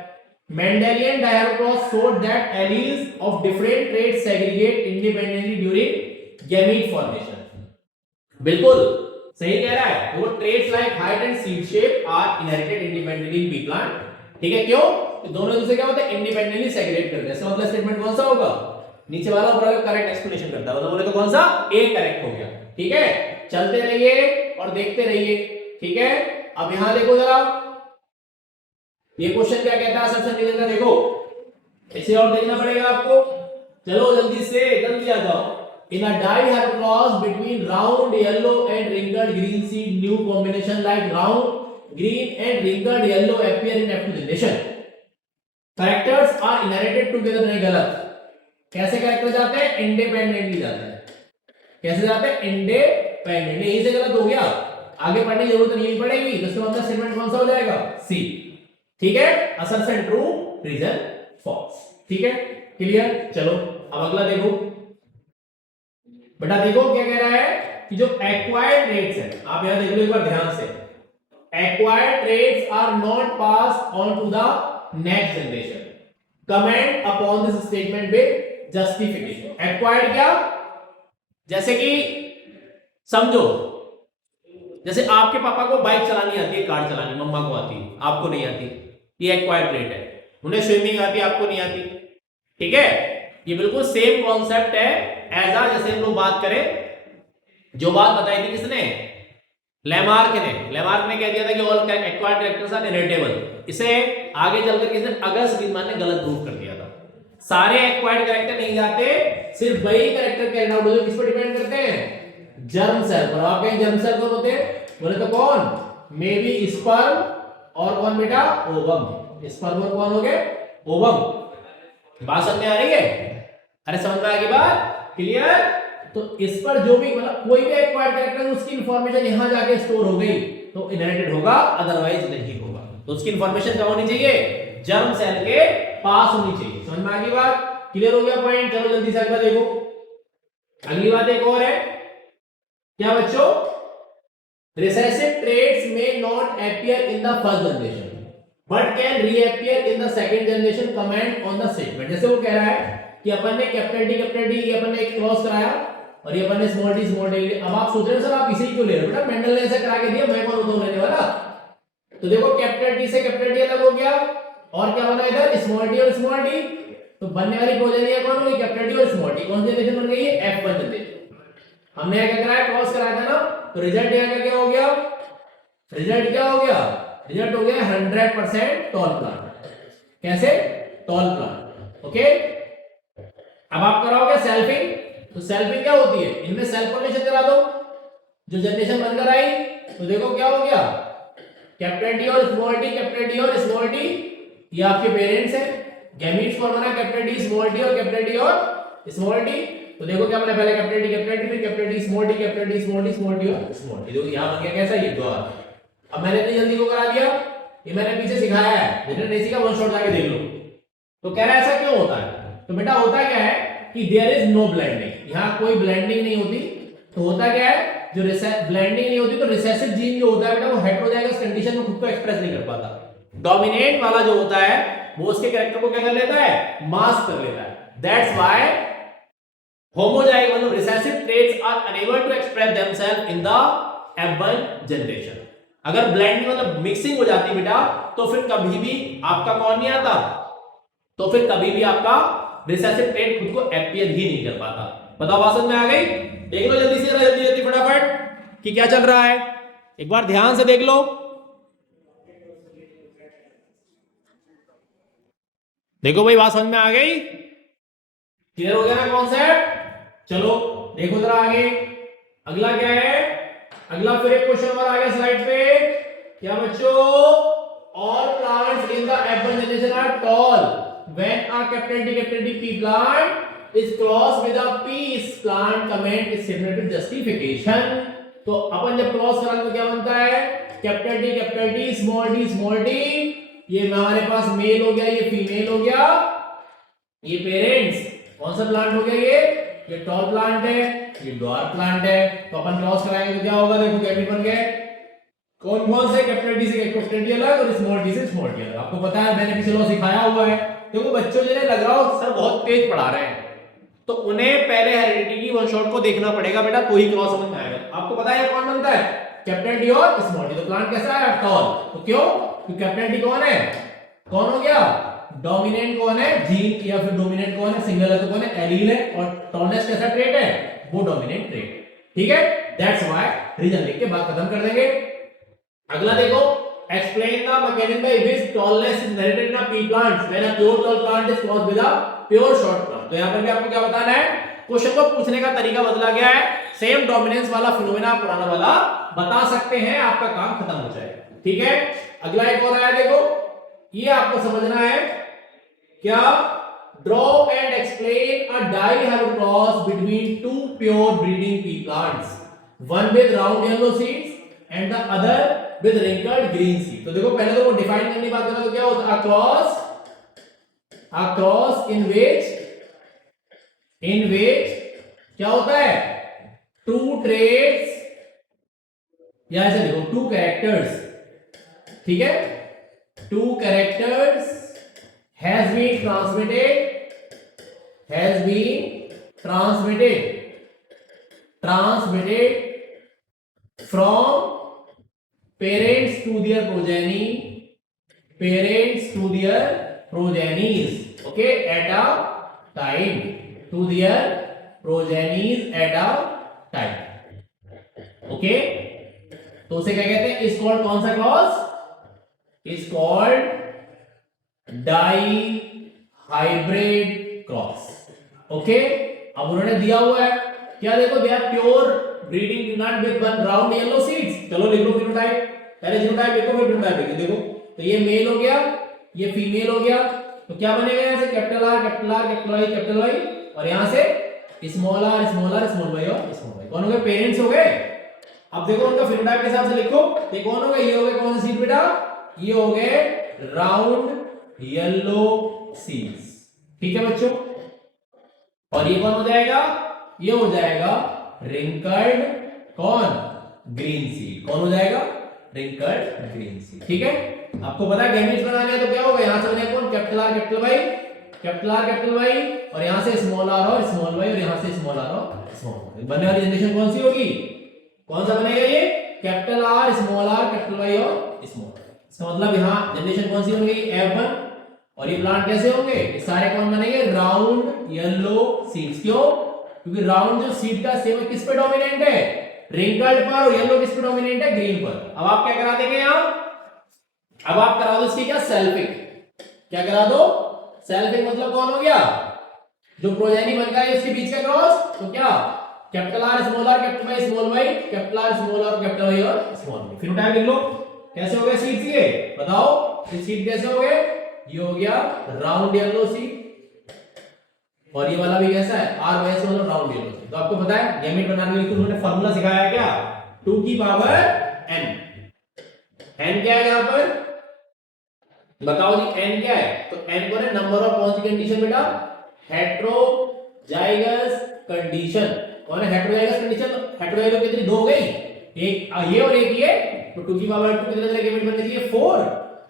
Mendelian diagonal cross showed that alleles of different traits segregate independently during gamete formation, बिल्कुल सही कह रहा है। वो traits like height and seed shape are inherited independently in pea plant, ठीक है। क्यों, तो दोनों दूसरे क्या होते हैं, इंडिपेंडेंटली सेग्रीगेट करते हैं। इसका मतलब स्टेटमेंट कौन सा होगा, नीचे वाला ऊपर वाला करेक्ट एक्सप्लेनेशन करता है, मतलब बोले तो कौन सा, ए करेक्ट हो गया, ठीक है। चलते रहिए और देखते रहिए, ठीक है। अब यहां देखो जरा, ये क्वेश्चन क्या कहता है, सबसे रीजन का देखो, इसे और देखना पड़ेगा आपको। चलो जल्दी से, जल्दी आ जाओ। In a dihybrid cross between round yellow and wrinkled green seed, new combination like round green and wrinkled yellow appear in F2 generation. Characters are inherited together, नहीं गलत। कैसे कैरेक्टर जाते हैं, इंडिपेंडेंटली जाते हैं, कैसे जाते हैं, इंडिपेंडेंटली, यही से गलत हो गया, आगे पढ़ने की जरूरत नहीं पड़ेगी। तो इसका मतलब स्टेटमेंट कौन सा हो जाएगा, सी, ठीक है। असर्शन ट्रू, रीजन फॉल्स, ठीक है, क्लियर। चलो अब अगला देखो बेटा, देखो क्या कह रहा है कि जो एक्वायर्ड ट्रेट्स है, आप यहां देख लो एक बार ध्यान से, acquired traits are not pass on to the next generation. Comment upon this statement with justification. Acquired क्या, जैसे कि समझो, जैसे आपके पापा को बाइक चलानी आती है, कार चलानी मम्मा को आती है, आपको नहीं आती, ये एक्वायर्ड ट्रेट है। उन्हें स्विमिंग आती है, आपको नहीं आती, ठीक है। ये बिल्कुल सेम कॉन्सेप्ट है एज आ, जैसे हम लोग बात करें, जो बात बताई थी किसने, लेमार्क ने कह दिया था कि all acquired characters are inheritable. इसे आगे चलकर किसने, अगस्त वीजमान ने गलत प्रूफ कर दिया था। सारे एक्वायर्ड कैरेक्टर नहीं जाते, सिर्फ वही कैरेक्टर कैरिड आउट होते, किस पर डिपेंड करते हैं, जर्म सेल पर। आप कहें जर्म सेल कौन होते हैं, बोले तो कौन, मे बी स्पर्म और कौन बेटा, ओवम। स्पर्म और कौन हो गए, ओवम। बात समझ में आ रही है, अरे समझ में आ गई बात, क्लियर। तो इस पर जो भी मतलब कोई भी एक्वायर्ड कैरेक्टर, उसकी इंफॉर्मेशन यहां जाके स्टोर हो गई तो इनहेरिटेड होगा, अदरवाइज नहीं होगा। तो उसकी इंफॉर्मेशन क्या होनी चाहिए, जर्म सेल के पास होनी चाहिए। समझ में आ गई बात, क्लियर हो गया पॉइंट। चलो जल्दी से अगला देखो, अगली बात एक और है, क्या बच्चों, रिसेसिव ट्रेट्स में not appear in the first generation but can reappear in the second generation. Comment on the statement. जैसे वो कह रहा है कि अपन ने कैपिटल डी ये अपन ने एक क्रॉस कराया और ये अपन ने स्मॉल डी। अब आप सोच रहे हो सर आप इसे ही क्यों ले रहे हो, बेटा मेंडल ने ऐसा करा के दिया, मैं कौन होता हूं लेने वाला। तो देखो कैपिटल डी से कैपिटल डी अलग हो गया और क्या बना इधर, स्मॉल डी और स्मॉल डी। तो बनने वाली प्रोजेनी कौन होगी, कैपिटल डी और स्मॉल डी। कौन सी जनरेशन बन गई है, F1 जनरेशन। हमने क्या कराया, क्रॉस कराया था ना, तो रिजल्ट यहाँ का क्या हो गया, रिजल्ट क्या हो गया, रिजल्ट हो गया 100% टॉल प्लांट। कैसे, टॉल प्लांट, ओके। अब आप कराओगे सेल्फिंग, तो सेल्फिंग क्या होती है, इनमें सेल्फ फॉर्मेशन करा दो, जो जनरेशन बनकर आई। तो देखो क्या हो गया, कैपिटल डी और स्मॉल डी, कैपिटल डी और स्मॉल डी, ये आपके पेरेंट्स हैं। गैमीट्स कौन बना, कैपिटल डी स्मॉल डी और कैपिटल डी और स्मॉल डी। तो देखो क्या बना, पहले कैपिटल डी फिर capital D small D, capital D small D small D और स्मॉल डी। देखो यहां बन गया कैसा, ये द्वार। अब मैंने इतनी जल्दी को करा दिया, ये मैंने पीछे सिखाया है, जिन्होंने नहीं सीखा वन शॉट जाके देख लो। तो कह रहा है ऐसा क्यों होता है, तो बेटा होता क्या है कि देयर इज नो ब्लेंडिंग, यहां कोई ब्लेंडिंग नहीं होती। तो होता क्या है, जो ब्लेंडिंग नहीं होती तो रिसेसिव जीन जो होता है बेटा वो हेटेरोजाइगस कंडीशन में खुद को एक्सप्रेस नहीं कर पाता। डोमिनेंट वाला जो होता है वो उसके कैरेक्टर को क्या कर लेता है, मास्क कर लेता है। दैट्स व्हाई होमोजाइगस मतलब recessive traits are unable to express themselves in the F1 generation. अगर ब्लेंडिंग मतलब मिक्सिंग हो जाती बेटा तो फिर कभी भी आपका कौन नहीं आता, तो फिर कभी भी आपका रिसेसिव ट्रेट खुद को अपीयर ही नहीं कर पाता। बताओ बात समझ में आ गई, देख लो जल्दी से, जल्दी जल्दी फटाफट कि क्या चल रहा है, एक बार ध्यान से देख लो। देखो भाई बात समझ में आ गई, क्लियर हो गया ना कॉन्सेप्ट। चलो देखो जरा आगे, अगला क्या है, अगला फिर एक क्वेश्चन और आ गया स्लाइड पे। क्या बच्चों, all plants in the F1 generation are tall when a capital D pea plant is cross with a peas plant. Comment is similar to justification. तो अपन जब क्रॉस कराते तो क्या बनता है, कैपिटल डी स्मॉल डी, ये हमारे पास मेल हो गया, ये फीमेल हो गया, ये पेरेंट्स। कौन सा प्लांट हो गया, ये टॉल प्लांट है, ये ड्वार्फ प्लांट है। तो अपन क्रॉस कराएंगे तो क्या होगा, देखो कैपिटल बन गए, कौन से कैपिटल डी से कैपिटल डी अलग और स्मॉल डी से स्मॉल डी अलग। आपको पता है मैंने पिछले सिखाया हुआ है। देखो बच्चों जिन्हें लग रहा हो सर बहुत तेज पढ़ा रहे हैं, तो उन्हें पहले हेरिडिटी की वन शॉट को देखना पड़ेगा बेटा, तो ही क्रॉस समझ में आएगा। आपको पता है कौन बनता है, कैपिटल डी और स्मॉल डी। तो प्लांट कैसा है, टॉल। तो क्यों, क्योंकि कैपिटल डी कौन है, कौन हो गया, डोमिनेंट कौन है, जीन, या फिर डोमिनेंट कौन है, सिंगल है तो कौन है, एलील है। और टॉलनेस कैसा ट्रेट है, वो डोमिनेंट ट्रेट, ठीक है। दैट्स व्हाई रीजन लिख के बात खत्म कर देंगे। अगला देखो, explain the mechanism by which tallness is inherited in pea plants when a pure tall plant is crossed with a pure short plant. तो यहां पर भी आपको क्या बताना है, क्वेश्चन को पूछने का तरीका बदला गया है, सेम डोमिनेंस वाला फिनोमेना पुराना वाला बता सकते हैं, आपका काम खत्म हो जाएगा, ठीक है। अगला एक और आया, देखो ये आपको समझना है क्या, draw and explain a dihybrid cross between two pure breeding P plants, one with round yellow seeds and the other with wrinkled green seed. तो देखो पहले तो वो डिफाइन करने की बात करें तो क्या होता है, क्रॉस इन विच क्या होता है, टू ट्रेट्स, या ऐसे देखो टू कैरेक्टर्स, ठीक है, two characters has been has been transmitted from parents to their progenies, okay, at a time, to their progenies at a time, okay. तो उसे क्या कहते हैं, इज कॉल्ड, कौन सा clause, is called dihybrid cross, okay. अब उन्होंने दिया हुआ है क्या, देखो they are pure breeding unit with one round yellow seeds. चलो लिख लो फिनोटाइप, पहले जीनोटाइप लिखो फिर फिनोटाइप लिखो। देखो तो ये मेल हो गया, ये फीमेल हो गया, तो क्या बनेगा यहां से capital R capital R capital Y capital Y, और यहां से small r small r small y और स्मॉल वाई। कौन हो गए, पेरेंट्स हो गए। अब देखो उनका फिनोटाइप के हिसाब से लिखो, ये कौन हो गए, ये हो गए कौन से सीड बेटा, ये हो गए राउंड येलो सीड्स, ठीक है बच्चों। और ये कौन हो जाएगा, ये हो जाएगा रिंकल्ड कौन, ग्रीन सीड, कौन हो जाएगा, रिंकल्ड ग्रीन सीड, ठीक है। आपको पता है गैमेट्स बनाने हैं तो क्या होगा, यहां से बनेगा कौन, capital R capital Y capital R capital Y, और यहां से स्मॉल आर और स्मॉल वाई, और यहां से स्मॉल आर और स्मॉल वाई। बनने वाली जनरेशन कौन सी होगी, कौन सा बनेगा ये, capital R small r capital Y और स्मॉल वाई। इसका मतलब यहां जनरेशन कौन सी होगी, F1। और ये प्लांट कैसे होंगे, ये सारे कौन बनेंगे, राउंड येलो सीड्स। क्यों, क्योंकि राउंड जो सीड का सेम किस पे डोमिनेंट है, रिंकल्ड पर, और येलो किस पे डोमिनेंट है, ग्रीन पर। अब आप क्या करा देंगे यहां, अब आप करा दो इसकी क्या, सेल्फिंग। क्या करा दो, सेल्फिंग। मतलब कौन हो गया, जो प्रोजेनी बन गया है इसके बीच का क्रॉस, तो क्या capital R small r capital Y small y, capital R small r capital Y और स्मॉल वाई। फिनोटाइप लिख लो, कैसे हो गए सीड्स, ये बताओ, ये सीड कैसे हो गए, ये हो गया राउंड येलो सीड, और ये वाला भी कैसा है, R Y small round yellow seed. तो आपको पता है गैमेट बनाने के लिए उन्होंने फार्मूला सिखाया है क्या, 2 की पावर n। n क्या है यहां पर, बताओ जी n क्या है, तो n को है नंबर ऑफ कौन सी कंडीशन बेटा, हेट्रोजाइगस कंडीशन। कौन है हेट्रोजाइगस कंडीशन, हेट्रोजाइगस कितनी, 2 हो गई, एक ये और एक ये, तो 2 की पावर 2 कितने तरह के गैमेट बनने चाहिए, 4।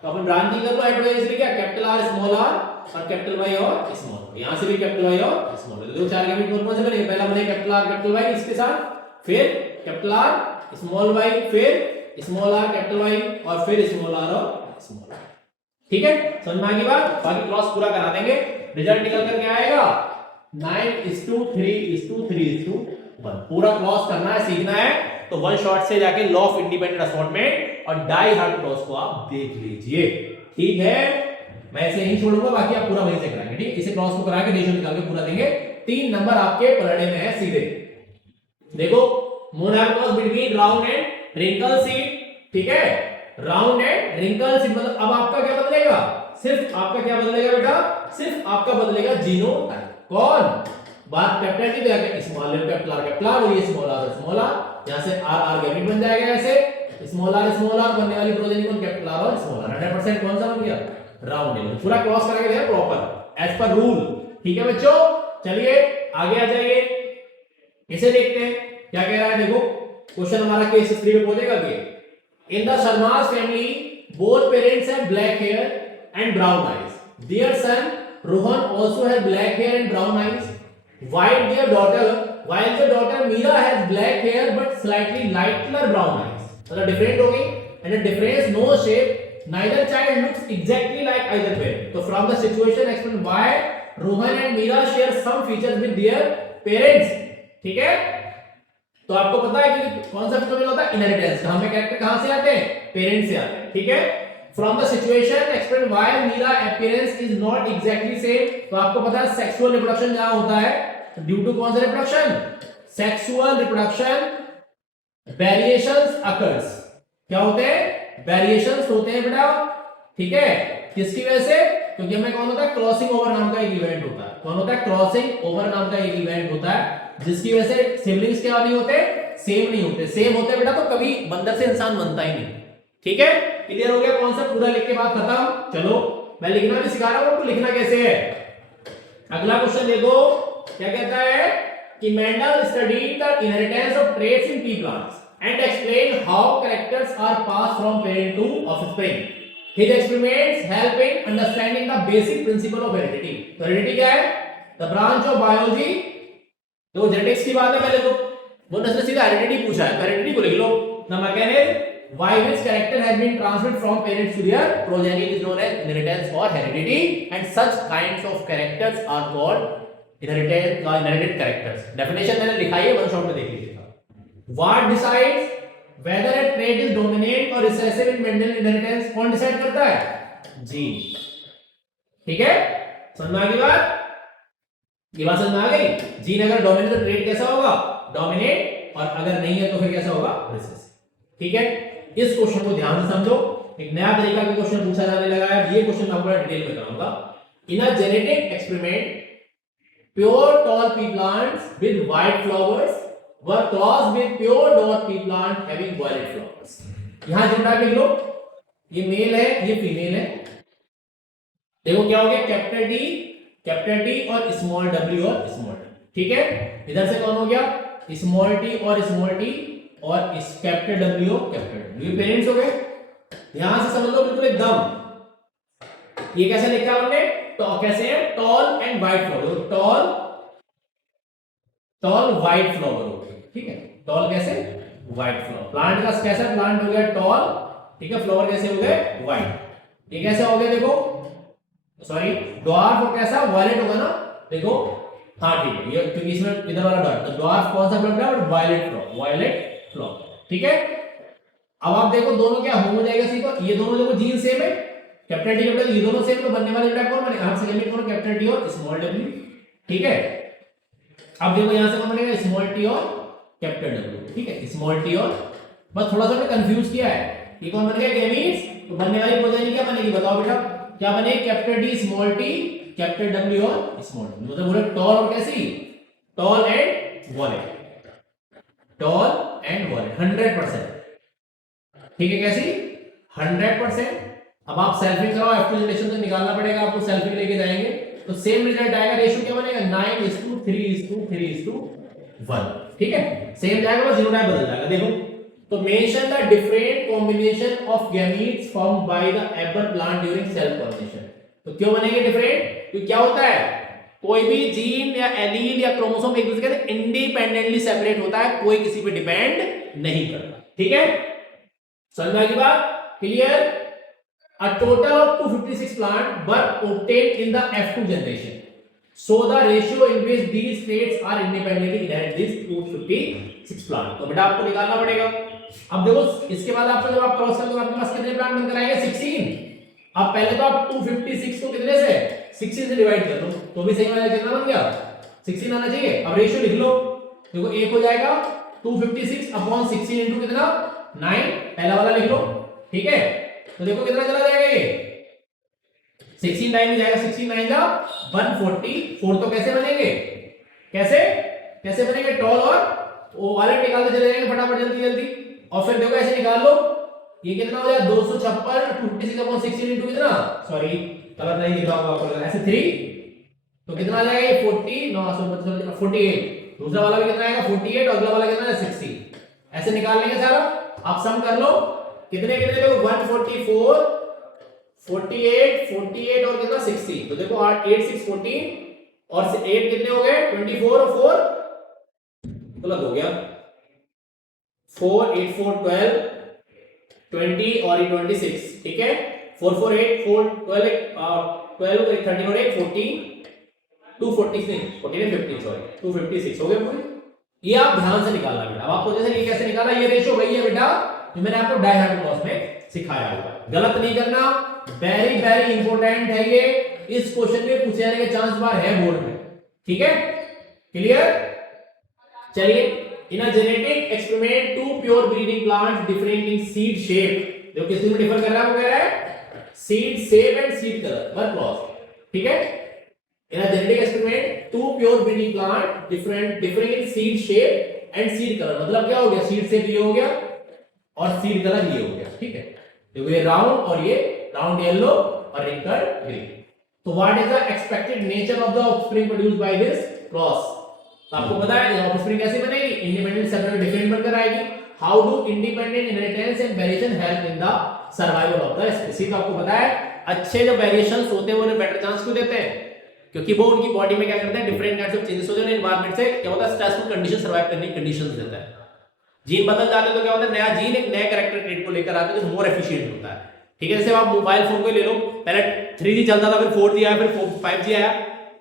तो अपन ब्रांचिंग कर लो, हेट्रोजाइगस लिख क्या, कैपिटल आर स्मॉल आर और कैपिटल वाई और स्मॉल, यहां से भी कैपिटल वाई और स्मॉल। तो दो चार गैमेट कौन से बने, पहला बने कैपिटल आर कैपिटल वाई इसके साथ, फिर कैपिटल आर स्मॉल वाई, फिर स्मॉल आर कैपिटल वाई, और फिर स्मॉल आर और स्मॉल आर, ठीक है। समझ में आ गई बात, बाकी क्रॉस पूरा करा देंगे, रिजल्ट निकल कर क्या आएगा, 9:3:3:1। पूरा क्रॉस करना है, सीखना है, तो वन शॉट से जाके लॉ ऑफ इंडिपेंडेंट असॉर्टमेंट और डाई हार्ड क्रॉस को आप देख लीजिए, ठीक है। मैं ऐसे नहीं छोड़ूंगा, बाकी आप पूरा वहीं से कराएंगे, ठीक। इसे क्रॉस को करा के रेशियो निकाल के पूरा देंगे, 3 नंबर आपके पलड़े में है सीधे। देखो मोनोहैव cross between round and wrinkle seed, ठीक है, राउंड एंड रिंकल सीड। मतलब अब आपका क्या बदलेगा, सिर्फ आपका क्या बदलेगा बेटा, सिर्फ आपका बदलेगा जीनोटाइप। कौन, बात कैपिटल की तो small letter capital R capital R, और ये स्मॉल आर, यहां से आर आर गैमेट बन जाएगा, ऐसे स्मॉल आर बनने वाली प्रोजेनी कौन, कैपिटल आर और स्मॉल आर। 100% कौन सा बन गया, राउंड येलो। पूरा क्रॉस करके देखा प्रॉपर एज पर रूल, ठीक है बच्चों। चलिए आगे आ जाइए, इसे देखते हैं क्या कह रहा है। देखो क्वेश्चन हमारा केस 3 में पहुंचेगा कि in the Sharmas family both parents have black hair and brown eyes, their son Rohan also has black hair and brown eyes, while their daughter Meera has black hair but slightly lighter brown eyes. मतलब different हो गई, and a difference no shape, neither child looks exactly like either parent. So from the situation explain why Rohan and Meera share some features with their parents, ठीक है। तो आपको पता है कि कॉन्सेप्ट जो होता है इनहेरिटेंस का, हमें कैरेक्टर कहां से आते हैं, पेरेंट्स से आते हैं, ठीक है। From the situation explain why Meera appearance is not exactly same। तो आपको पता है सेक्सुअल रिप्रोडक्शन जहां होता है, ड्यू टू कौन सा reproduction, sexual reproduction, variations occurs. क्या होते हैं, वेरिएशंस होते हैं बेटा, ठीक है। किसकी वजह से, क्योंकि हमें कौन होता है, क्रॉसिंग ओवर नाम का एक इवेंट होता है। कौन होता है, क्रॉसिंग ओवर नाम का एक इवेंट होता है, जिसकी वजह से सिबलिंग्स क्या नहीं होते, सेम नहीं होते। सेम होते बेटा तो कभी बंदर से इंसान बनता ही नहीं, ठीक है। क्लियर हो गया कॉन्सेप्ट, पूरा लिख के बाद खत्म। चलो मैं लिखना भी सिखा रहा हूं आपको, लिखना कैसे है। अगला क्वेश्चन देखो क्या कहता है कि Mendel studied the inheritance of traits in pea plants and explain how characters are passed from parent to offspring. His experiments help in understanding the basic principle of heredity. तो हेरिडिटी क्या है, द ब्रांच ऑफ बायोलॉजी, तो जेनेटिक्स की बात है पहले तो वो ने सीधा हेरिडिटी पूछा है, हेरिडिटी को लिख लो। The mechanism why which character has been transferred from parents to their progeny is known as inheritance or heredity, and such kinds of characters are called inherited characters. Definition मैंने लिखा है, वन शॉट में देख लीजिएगा। What decides whether a trait is dominant or recessive in Mendel inheritance? कौन डिसाइड करता है? जीन। ठीक है, समझ में आ गई बात? ये बात समझ में आ गई? जीन अगर डोमिनेंट तो ट्रेट कैसा होगा? डोमिनेंट, और अगर नहीं है तो फिर कैसा होगा? रिसेसिव। ठीक है, इस क्वेश्चन को ध्यान से समझो। एक नया तरीका का क्वेश्चन पूछा जाने लगा है, ये क्वेश्चन मैं आपको डिटेल में कराऊंगा। In a genetic experiment, pure tall pea plants with white flowers were crossed with pure डॉट pea plant having violet flowers. यहां जोड़ा लिख लो, ये मेल है, ये फीमेल है। देखो क्या हो गया, कैपिटल टी और स्मॉल डब्ल्यू और स्मॉल डी। ठीक है, इधर से कौन हो गया? स्मॉल टी और स्मॉल टी और इस कैपिटल डब्ल्यू कैपिटल डब्ल्यू, ये पेरेंट्स हो गए। यहां से समझ लो बिल्कुल एकदम। ये कैसे लिखा हमने? तो कैसे है? Tall and white flower, tall white flower हो गए। ठीक है, टॉल कैसे? White flower. प्लांट का कैसा प्लांट हो गया? टॉल। ठीक है, फ्लावर कैसे हो गए? वाइट। ये कैसे हो गया? देखो सॉरी, ड्वार्फ और कैसा? वायलेट होगा ना। देखो हाँ ठीक है, ये क्योंकि इसमें इधर वाला डॉट, तो ड्वार्फ कौन सा प्लांट है? Violet flower, violet flower. ठीक है, अब आप देखो दोनों क्या हो जाएगा सीधा, ये दोनों देखो जीन सेम है, कैपिटल टी कैपिटल, ये दोनों सेम, तो बनने वाले बेटा कौन बनेगा? हम सेकेंडली कौन? कैपिटल टी और स्मॉल डब्ल्यू। ठीक है, अब देखो यहां से कौन बनेगा? स्मॉल टी और कैपिटल डब्ल्यू। ठीक है, स्मॉल टी और, बस थोड़ा सा मैंने कंफ्यूज किया है, ये कौन बन गया? गैमीट्स। तो बनने वाली प्रोजेनी क्या बनेगी बताओ बेटा? क्या बने? Capital T small T capital W और स्मॉल डब्ल्यू, मतलब बोले टॉल और कैसी? Tall and wallet, tall and wallet 100%। ठीक है, कैसी? 100%। अब आप सेल्फिंग कराओ, F2 जनरेशन तो निकालना पड़ेगा आपको, सेल्फिंग लेके जाएंगे तो सेम रिजल्ट आएगा। रेशियो क्या बनेगा? 9:3:3:1। ठीक है, सेम जाएगा, बस जीरो टाइप बदल जाएगा। देखो तो mention the different combination of gametes formed by the above plant during self pollination. तो क्यों बनेंगे डिफरेंट? क्योंकि क्या होता है, कोई भी जीन या एलील या क्रोमोसोम एक दूसरे से इंडिपेंडेंटली सेपरेट होता है, कोई किसी पे डिपेंड नहीं करता। ठीक है, समझ में आ गई बात? Clear? A total of 256 plants were obtained in the F2 generation. So the ratio in which these traits are independently inherit these 256 plants. तो बेटा आपको निकालना पड़ेगा। अब देखो इसके बाद आपको जब आप क्रॉस करोगे आपके पास कितने प्लांट बनकर आएंगे? 16। अब पहले तो आप 256 को कितने से? 16 से डिवाइड कर दो, तो भी सही वाला कितना बन गया? 16 आना चाहिए। अब रेशियो लिख लो, देखो एक हो जाएगा 256 अपॉन 16 इनटू कितना? 9। पहला वाला लिख लो। ठीक है, तो देखो कितना चला जाएगा ये? 16 9 में जाएगा, 16 9 जा 144। तो कैसे बनेंगे? कैसे बनेंगे? टॉल और वो वाले निकालते चले जाएंगे फटाफट, जल्दी जल्दी। और फिर देखो ऐसे निकाल लो, ये कितना हो जाएगा? 256 256 अपॉन 16 इनटू कितना? सॉरी गलत नहीं लिखा होगा आपको, ऐसे 3। तो कितना आ जाएगा ये? 40 9 48। दूसरा वाला भी कितना आएगा? 48 और अगला वाला कितना है? 60। ऐसे निकाल लेंगे सारा। आप सम कर लो, कितने कितने देखो 144 48 48 और कितना 60। तो देखो 8 8 6 14 और 8 कितने हो गए? 24 और 4 गलत हो गया, 4 8 4 12 20 और 26। ठीक है, 4 4 8 4 12 12 13 और 8 14 246 14 15 सॉरी 256 हो गए पूरे। ये आप ध्यान से निकालना बेटा। अब आपको जैसे ये कैसे निकाला, ये रेशियो वही है बेटा जो मैंने आपको डायहेड्रल क्लॉज में सिखाया हुआ, गलत नहीं करना। वेरी वेरी इंपॉर्टेंट है ये, इस क्वेश्चन में पूछे जाने के चांस बार है बोर्ड में। ठीक है, क्लियर? चलिए, in a genetic experiment two pure breeding plants different in seed shape, जो किस में डिफर कर रहा है वो कह रहा है seed shape and seed colour पर क्लॉज। ठीक है, in a genetic experiment two pure breeding plant differing in seed shape and seed colour, मतलब क्या हो गया? सीड शेप ये हो गया और सीड कलर ये हो गया। ठीक है, देखो ये राउंड और ये राउंड येलो और रिंकल ग्रीन। तो what is the expected nature of the offspring produced by this cross? तो आपको पता है ऑफस्प्रिंग कैसे बनेगी? इंडिपेंडेंट सेपरेट डिफरेंट बनकर आएगी। How do independent inheritance and variation help in the survival of the species? तो आपको पता है अच्छे जो वेरिएशंस होते हैं वो बेटर चांस क्यों देते हैं? क्योंकि वो उनकी बॉडी में क्या करते हैं, डिफरेंट काइंड्स ऑफ चेंजेस होते हैं, एनवायरनमेंट से क्या होता है, स्ट्रेसफुल कंडीशन सर्वाइव करने की कंडीशंस देता है। जीन बदल जाते हैं तो क्या होता है, नया जीन एक नया कैरेक्टर ट्रेट को लेकर आता है जो मोर एफिशिएंट होता है। ठीक है, जैसे आप मोबाइल फोन को ले लो, पहले 3G चलता था, फिर 4G आया, फिर 5G आया,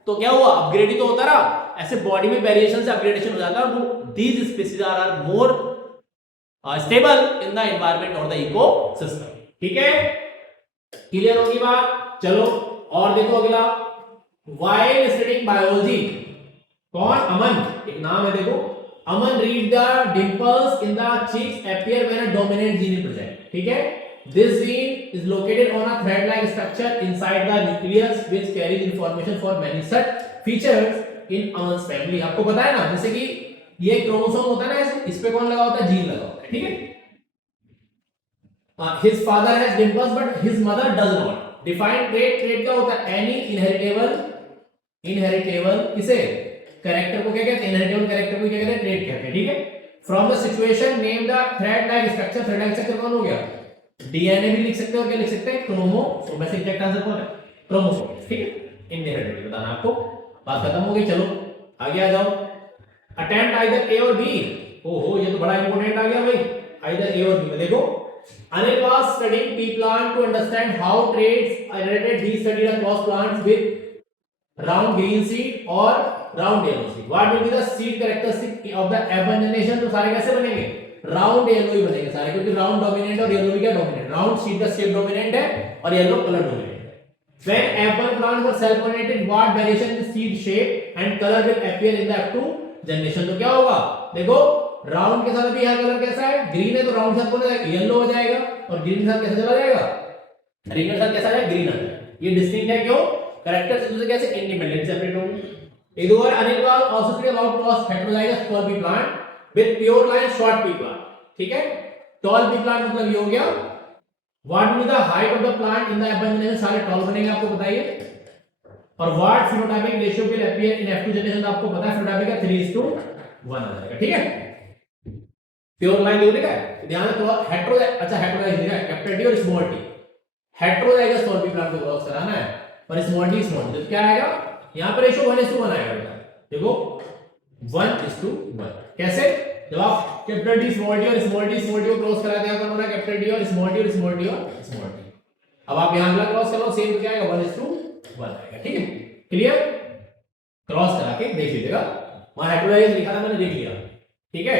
तो क्या हुआ, अपग्रेड ही तो होता रहा। ऐसे बॉडी में वेरिएशन से अपग्रेडेशन हो जाता है, वो these species are more stable in the environment और द इकोसिस्टम। ठीक है, क्लियर होगी बात। चलो और देखो अगला, व्हाइल स्टडीइंग बायोलॉजी, कौन, अमन, एक नाम है देखो, Aman read the dimples in the cheeks appear when a dominant gene is present. ठीक है, this gene is located on a thread-like structure inside the nucleus which carries information for many such features in Aman's family। आपको पता है ना, जैसे कि ये क्रोमोसोम होता है ना, ऐसे इस पे कौन लगा होता है, जीन लगा होता है। ठीक है, his father has dimples but his mother does not। Defined trait, trait क्या होता है, एनी इनहेरिटेबल किसे, कैरेक्टर को क्या कहते हैं, इनहेरिटेबल कैरेक्टर को क्या कहते हैं, ट्रेट कहते हैं। ठीक है, from the situation name the thread-like structure, thread-like structure कौन हो गया, डीएनए भी लिख सकते हैं और क्या लिख सकते हैं, क्रोमोसोम। वैसे एग्जैक्ट आंसर कौन है, क्रोमोसोम। ठीक है, इनहेरिटेबिलिटी बताना आपको, बात खत्म हो गई। चलो आगे आ जाओ, अटेम्प्ट आइदर ए और बी। ओहो, ये तो बड़ा इंपॉर्टेंट आ गया भाई, आइदर ए और बी में देखो, Anil was studying pea plant to understand how traits are related. He studied across plants with round green seed और round yellow seed. What will be the seed characteristic of the F one generation. तो सारे कैसे बनेंगे, राउंड येलो ही बनेंगे सारे, क्योंकि राउंड डोमिनेंट और येलो भी क्या डोमिनेंट, राउंड सीड का शेप डोमिनेंट है और येलो कलर डोमिनेंट है। When apple plants were self-pollinated, what variation in seed shape and color will appear in the F2 generation। तो क्या होगा, देखो राउंड के साथ भी यहाँ कलर कैसा है, ग्रीन है, तो राउंड के साथ कौन है, येलो हो जाएगा, और ग्रीन के साथ कैसा चला जाएगा, रिंग के साथ कैसा है, ग्रीन आ जाएगा। ये डिस्टिंक्ट है, क्यों, कैरेक्टर्स एक दूसरे कैसे इंडिपेंडेंट सेपरेट होंगे। एक और Anil was also study about cross heterozygous tall pea plant with pure line short pea plant। ठीक है, tall pea plant मतलब ये हो गया, what will the height of the plant in the abundance, सारे टॉल बनेंगे, आपको बताइए। और what phenotypic ratio will appear in F2 generation, आपको पता है फिनोटाइपिक का 3:1 आ जाएगा। ठीक है, प्योर लाइन जो लिखा है, ध्यान रखो, हेटेरो, अच्छा हेटेरोजाइगस लिखा है, कैपिटल डी और small T, heterozygous tall pea plant को क्रॉस कराना है, और स्मॉल टी तो क्या आएगा, यहां पर रेशियो 1:1 आएगा बेटा, देखो 1:1। कैसे, जब आप कैपिटल डी स्मॉल टी और स्मॉल टी को क्रॉस करा देगा, कौन होना है, कैपिटल डी और स्मॉल टी और स्मॉल टी और स्मॉल टी। अब आप यहां वाला क्रॉस करो, सेम क्या आएगा, 1:1 आएगा। ठीक है, क्लियर, क्रॉस करा के देख लीजिएगा, वहां हेटेरोजाइगस लिखा था, मैंने देख लिया। ठीक है,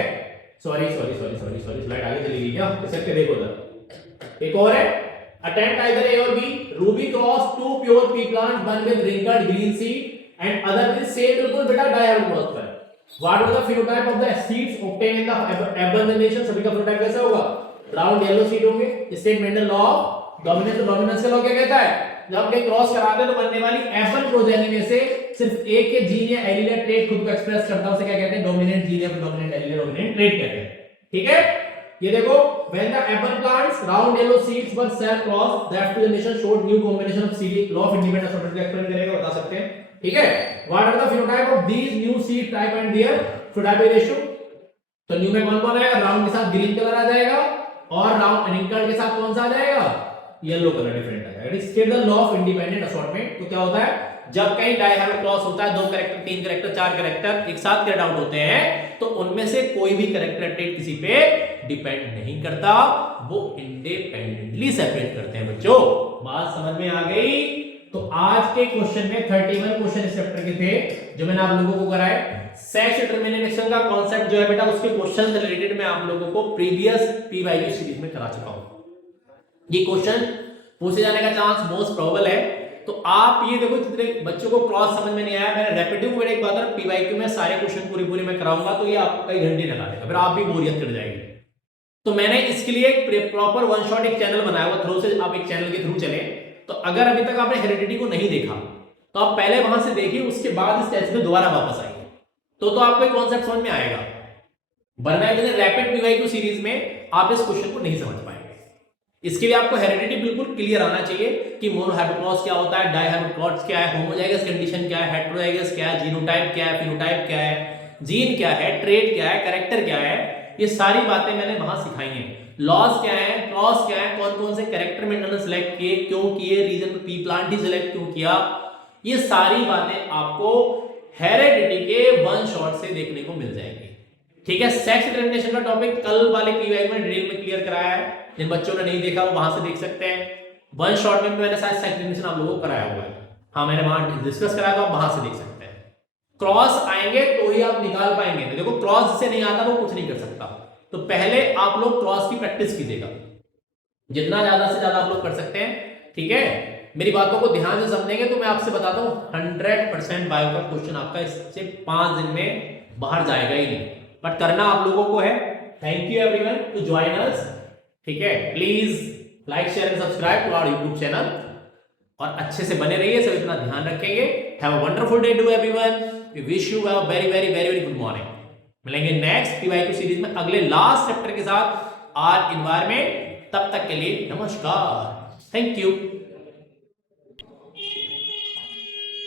सॉरी स्लाइड आगे चली गई क्या, इसे के देखो जरा। एक और है, अटेम्प्ट आइदर ए और B, ruby cross two pure pea plant, one with wrinkled green seed and other with same, बिल्कुल बेटा डायहेड्रल क्रॉस पर। What was the phenotype of the seeds obtained in the abundant generation? सभी का phenotype कैसा होगा, राउंड येलो सीड होंगे। State Mendel law of dominance, तो डोमिनेंस का लॉ क्या कहता है, जब हम कहीं क्रॉस कराते हैं तो बनने वाली एफन प्रोजेनी में से सिर्फ एक के जीन या एलील या ट्रेट खुद को एक्सप्रेस करता है, उसे क्या कहते हैं, डोमिनेंट जीन या डोमिनेंट एलील या डोमिनेंट ट्रेट कहते हैं। ठीक है, ये देखो, when the apple plants round yellow seeds were cell crossed, the F2 generation showed new combination of seed। Law of independent assortment को एक्सप्लेन करेगा, बता सकते हैं। ठीक है, what are the phenotype of these new seed type and their phenotypic ratio। तो न्यू में कौन आएगा, राउंड के साथ ग्रीन कलर आ जाएगा, और राउंड रिंकल्ड के साथ कौन सा आ जाएगा, येलो कलर डिफरेंट आ जाएगा। State the law of independent assortment. तो क्या होता है, जब कहीं डायहेड्रल क्रॉस होता है, 2 कैरेक्टर, 3 कैरेक्टर, 4 कैरेक्टर एक साथ कैरेट आउट होते हैं, तो उनमें से कोई भी कैरेक्टर ट्रेट किसी पे डिपेंड नहीं करता, वो इंडिपेंडेंटली सेपरेट करते हैं। बच्चों बात समझ में आ गई। तो आज के क्वेश्चन में 31 क्वेश्चन इस चैप्टर के थे जो मैंने आप लोगों को कराए। सेक्स डिटरमिनेशन का कांसेप्ट जो है बेटा, उसके क्वेश्चन रिलेटेड मैं आप लोगों को प्रीवियस पीवाईक्यू सीरीज में करा चुका हूं। ये क्वेश्चन पूछे जाने का चांस मोस्ट प्रोबेबल है। तो आप ये देखो, जितने बच्चों को क्रॉस समझ में नहीं आया, मैंने रेपिटिव में एक बात और पीवाईक्यू में सारे क्वेश्चन पूरी मैं कराऊंगा, तो ये आपको कई घंटे लगा देगा, फिर आप भी बोरियत कर जाएंगे। तो मैंने इसके लिए एक प्रॉपर वन शॉट एक चैनल बनाया हुआ, थ्रू से आप एक चैनल के थ्रू चले। तो अगर अभी तक आपने हेरिडिटी को नहीं देखा तो आप पहले वहां से देखिए, उसके बाद इस टेस्ट में दोबारा वापस आइए, तो आपको एक कॉन्सेप्ट समझ में आएगा। वरना रैपिड पीवाईक्यू सीरीज में आप इस क्वेश्चन को नहीं समझ पाएंगे। इसके लिए आपको हेरिडिटी बिल्कुल क्लियर आना चाहिए कि मोनोहाइड्रोक्रॉस क्या होता है, डायहाइड्रोक्रॉस क्या है, होमोजाइगस कंडीशन क्या है, हेटेरोजाइगस क्या है, जीनोटाइप क्या है, फिनोटाइप क्या है, जीन क्या है, ट्रेट क्या है, कैरेक्टर क्या है, ये सारी बातें मैंने वहां सिखाई हैं। लॉस क्या है, क्रॉस क्या है, कौन कौन से कैरेक्टर में इन्होंने सेलेक्ट किए, क्यों किए, रीजन पी प्लांट ही सिलेक्ट क्यों किया, ये सारी बातें आपको हेरेडिटी के वन शॉट से देखने को मिल जाएंगी। ठीक है, सेक्स डिटरमिनेशन का टॉपिक कल वाले पीवाई में डिटेल में क्लियर कराया है, जिन बच्चों ने नहीं देखा वो वहां से देख सकते हैं। वन शॉट में मैंने शायद सेक्स डिटरमिनेशन आप लोगों को कराया हुआ है, हाँ मैंने वहां डिस्कस कराया, तो आप वहां से देख सकते हैं। क्रॉस आएंगे तो ही आप निकाल पाएंगे, देखो क्रॉस जिसे नहीं आता वो कुछ नहीं कर सकता। तो पहले आप लोग क्रॉस की प्रैक्टिस कीजिएगा, जितना ज्यादा से ज्यादा आप लोग कर सकते हैं। ठीक है, मेरी बातों को ध्यान से समझेंगे तो मैं आपसे बताता हूं 100% बायो का क्वेश्चन आपका इससे 5 दिन में बाहर जाएगा ही नहीं, बट करना आप लोगों को है। Thank you everyone to join us. ठीक है, please like share and subscribe to our YouTube channel, और अच्छे से बने रहिए, सब इतना ध्यान रखेंगे। Have a wonderful day to everyone, we wish you have a very very very very good morning. मिलेंगे नेक्स्ट पीवाईक्यू सीरीज में अगले लास्ट चैप्टर के साथ, आर एनवायरमेंट। तब तक के लिए नमस्कार, थैंक यू।